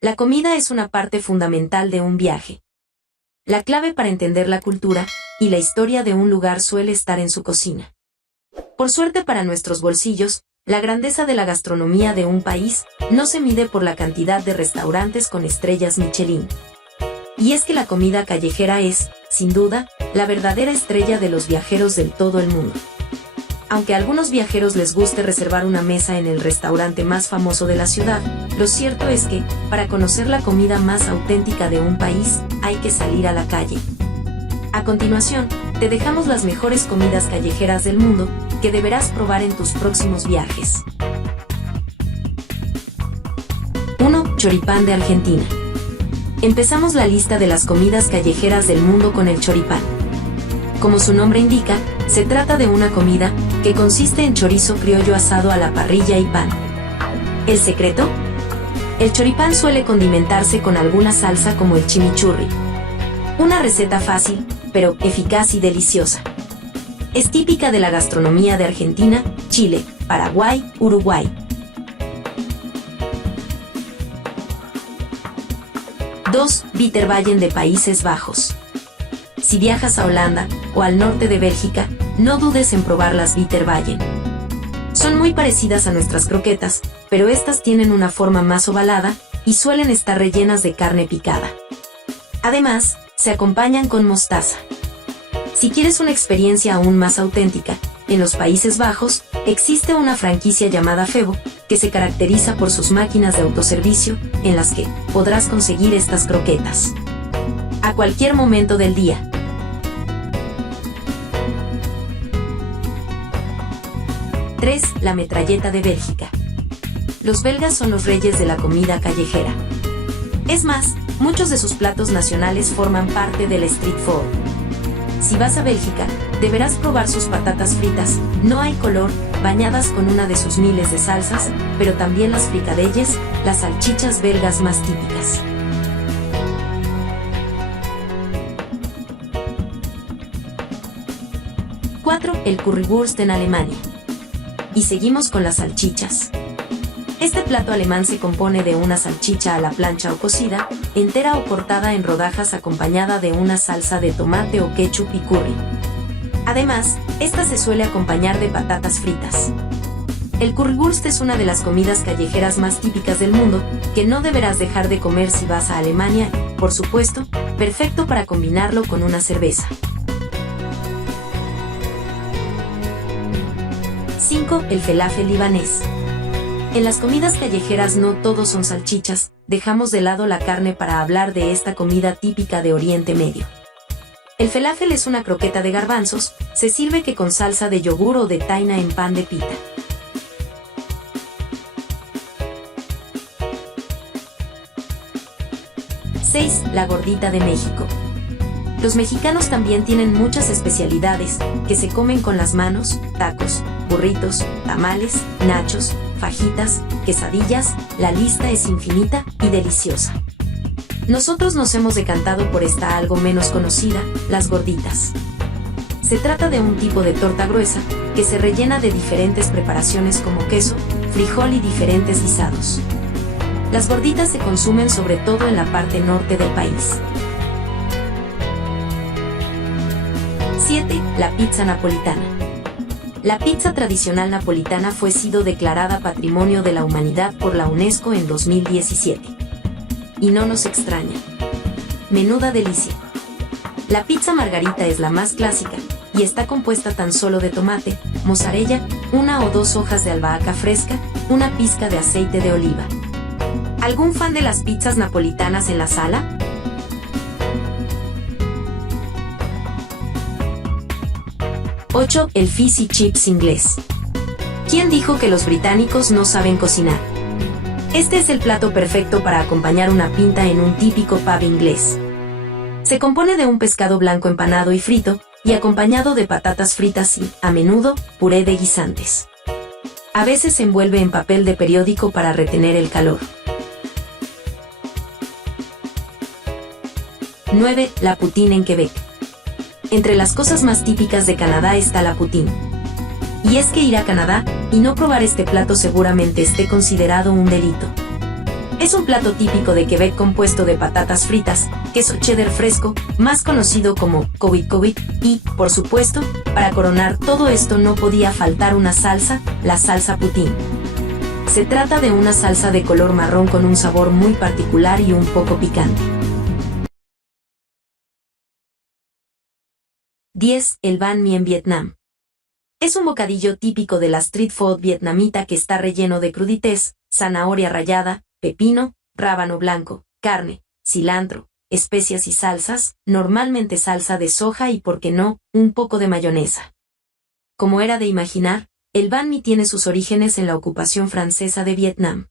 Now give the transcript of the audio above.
La comida es una parte fundamental de un viaje. La clave para entender la cultura y la historia de un lugar suele estar en su cocina. Por suerte para nuestros bolsillos, la grandeza de la gastronomía de un país no se mide por la cantidad de restaurantes con estrellas Michelin. Y es que la comida callejera es, sin duda, la verdadera estrella de los viajeros del todo el mundo. Aunque a algunos viajeros les guste reservar una mesa en el restaurante más famoso de la ciudad, lo cierto es que, para conocer la comida más auténtica de un país, hay que salir a la calle. A continuación, te dejamos las mejores comidas callejeras del mundo, que deberás probar en tus próximos viajes. 1. Choripán de Argentina. Empezamos la lista de las comidas callejeras del mundo con el choripán. Como su nombre indica, se trata de una comida que consiste en chorizo criollo asado a la parrilla y pan. ¿El secreto? El choripán suele condimentarse con alguna salsa como el chimichurri. Una receta fácil, pero eficaz y deliciosa. Es típica de la gastronomía de Argentina, Chile, Paraguay, Uruguay. 2. Bitterballen de Países Bajos. Si viajas a Holanda o al norte de Bélgica, no dudes en probar las bitterballen. Son muy parecidas a nuestras croquetas, pero estas tienen una forma más ovalada y suelen estar rellenas de carne picada. Además, se acompañan con mostaza. Si quieres una experiencia aún más auténtica, en los Países Bajos existe una franquicia llamada Febo, que se caracteriza por sus máquinas de autoservicio, en las que podrás conseguir estas croquetas a cualquier momento del día. 3. La metralleta de Bélgica. Los belgas son los reyes de la comida callejera. Es más, muchos de sus platos nacionales forman parte del street food. Si vas a Bélgica, deberás probar sus patatas fritas, no hay color, bañadas con una de sus miles de salsas, pero también las fricadelles, las salchichas belgas más típicas. 4. El Currywurst en Alemania. Y seguimos con las salchichas. Este plato alemán se compone de una salchicha a la plancha o cocida, entera o cortada en rodajas acompañada de una salsa de tomate o ketchup y curry. Además, esta se suele acompañar de patatas fritas. El currywurst es una de las comidas callejeras más típicas del mundo, que no deberás dejar de comer si vas a Alemania, por supuesto, perfecto para combinarlo con una cerveza. 5. El falafel libanés. En las comidas callejeras no todos son salchichas, dejamos de lado la carne para hablar de esta comida típica de Oriente Medio. El falafel es una croqueta de garbanzos, se sirve que con salsa de yogur o de taina en pan de pita. La gordita de México. Los mexicanos también tienen muchas especialidades que se comen con las manos: tacos, burritos, tamales, nachos, fajitas, quesadillas, la lista es infinita y deliciosa. Nosotros nos hemos decantado por esta algo menos conocida, las gorditas. Se trata de un tipo de torta gruesa que se rellena de diferentes preparaciones como queso, frijol y diferentes guisados. Las gorditas se consumen sobre todo en la parte norte del país. 7. La pizza napolitana. La pizza tradicional napolitana fue sido declarada Patrimonio de la Humanidad por la UNESCO en 2017. Y no nos extraña. Menuda delicia. La pizza margarita es la más clásica, y está compuesta tan solo de tomate, mozzarella, 1 o 2 hojas de albahaca fresca, una pizca de aceite de oliva. ¿Algún fan de las pizzas napolitanas en la sala? 8. El fish and chips inglés. ¿Quién dijo que los británicos no saben cocinar? Este es el plato perfecto para acompañar una pinta en un típico pub inglés. Se compone de un pescado blanco empanado y frito, y acompañado de patatas fritas y, a menudo, puré de guisantes. A veces se envuelve en papel de periódico para retener el calor. 9. La poutine en Quebec. Entre las cosas más típicas de Canadá está la poutine. Y es que ir a Canadá y no probar este plato seguramente esté considerado un delito. Es un plato típico de Quebec compuesto de patatas fritas, queso cheddar fresco, más conocido como kowik, y, por supuesto, para coronar todo esto no podía faltar una salsa, la salsa poutine. Se trata de una salsa de color marrón con un sabor muy particular y un poco picante. 10. El banh mi en Vietnam. Es un bocadillo típico de la street food vietnamita que está relleno de crudités, zanahoria rallada, pepino, rábano blanco, carne, cilantro, especias y salsas, normalmente salsa de soja y, por qué no, un poco de mayonesa. Como era de imaginar, el banh mi tiene sus orígenes en la ocupación francesa de Vietnam.